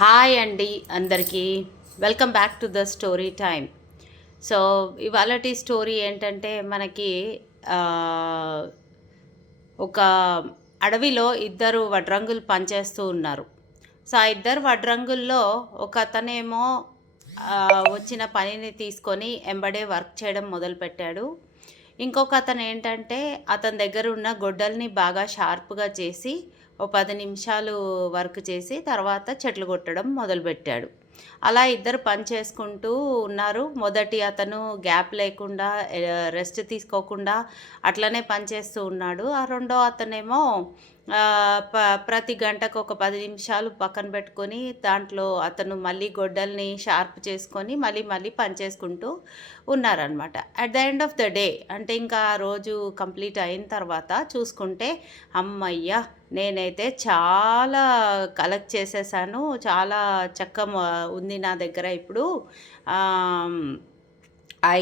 Hi అండి అందరికీ. Welcome back to the story time. So ఇవాళటి స్టోరీ ఏంటంటే మనకి ఒక అడవిలో ఇద్దరు వడ్రంగులు పనిచేస్తూ ఉన్నారు. సో ఆ ఇద్దరు వడ్రంగుల్లో ఒక అతనేమో వచ్చిన పనిని తీసుకొని ఎంబడే వర్క్ చేయడం మొదలుపెట్టాడు. ఇంకొక అతను ఏంటంటే అతని దగ్గర ఉన్న గొడ్డల్ని బాగా షార్ప్గా చేసి ఓ 10 నిమిషాలు వర్క్ చేసి తర్వాత చెట్లు కొట్టడం మొదలుపెట్టాడు. అలా ఇద్దరు పని చేసుకుంటూ ఉన్నారు. మొదటి అతను గ్యాప్ లేకుండా రెస్ట్ తీసుకోకుండా అట్లనే పని చేస్తూ ఉన్నాడు. ఆ రెండో అతనేమో ప్రతి గంటకు ఒక 10 నిమిషాలు పక్కన పెట్టుకొని దాంట్లో అతను మళ్ళీ గొడ్డల్ని షార్ప్ చేసుకొని మళ్ళీ మళ్ళీ పని చేసుకుంటూ ఉన్నారనమాట. At the end of the day అంటే ఇంకా ఆ రోజు కంప్లీట్ అయిన తర్వాత చూసుకుంటే హమ్మయ్య! నేనైతే చాలా కలెక్ట్ చేసేసాను. చాలా ఉంది నా దగ్గర ఇప్పుడు.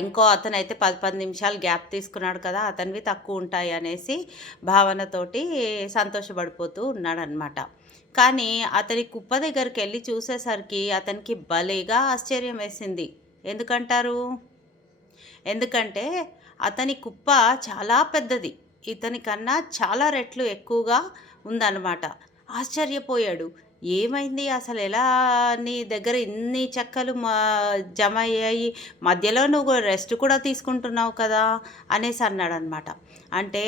ఇంకో అతనైతే 10 నిమిషాలు గ్యాప్ తీసుకున్నాడు కదా! అతనివి తక్కువ ఉంటాయి అనేసి భావనతోటి సంతోషపడిపోతూ ఉన్నాడనమాట. కానీ అతని కుప్ప దగ్గరికెళ్ళి చూసేసరికి అతనికి భలేగా ఆశ్చర్యం వేసింది. ఎందుకంటారు? ఎందుకంటే అతని కుప్ప చాలా పెద్దది. ఇతని కన్నా చాలా రెట్లు ఎక్కువగా ఉందన్నమాట. ఆశ్చర్యపోయాడు. ఏమైంది అసలు, ఎలా నీ దగ్గర ఇన్ని చెక్కలు జమ అయ్యాయి, మధ్యలో నువ్వు రెస్ట్ కూడా తీసుకుంటున్నావు కదా అనేసి అన్నాడనమాట. అంటే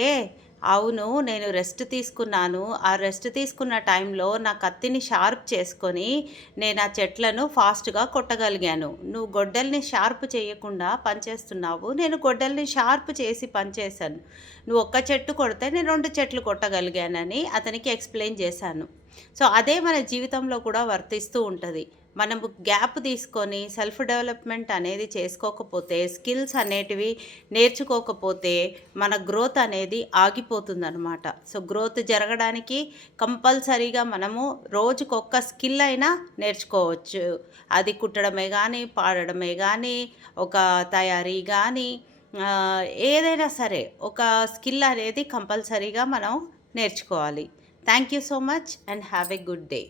అవును, నేను రెస్ట్ తీసుకున్నాను. ఆ రెస్ట్ తీసుకున్న టైంలో నా కత్తిని షార్ప్ చేసుకొని నేను ఆ చెట్లను ఫాస్ట్గా కొట్టగలిగాను. నువ్వు గొడ్డల్ని షార్ప్ చేయకుండా పనిచేస్తున్నావు, నేను గొడ్డల్ని షార్ప్ చేసి పనిచేశాను. నువ్వు ఒక్క చెట్టు కొడితే నేను 2 చెట్లు కొట్టగలిగానని అతనికి ఎక్స్ప్లెయిన్ చేశాను. సో అదే మన జీవితంలో కూడా వర్తిస్తూ ఉంటుంది. మనము గ్యాప్ తీసుకొని సెల్ఫ్ డెవలప్మెంట్ అనేది చేసుకోకపోతే, స్కిల్స్ అనేటివి నేర్చుకోకపోతే మన గ్రోత్ అనేది ఆగిపోతుందన్నమాట. సో గ్రోత్ జరగడానికి కంపల్సరీగా మనము రోజుకొక్క స్కిల్ అయినా నేర్చుకోవచ్చు. అది కుట్టడమే కానీ, పాడడమే కానీ, ఒక తయారీ కానీ, ఏదైనా సరే ఒక స్కిల్ అనేది కంపల్సరీగా మనం నేర్చుకోవాలి. Thank you so much and have a good day.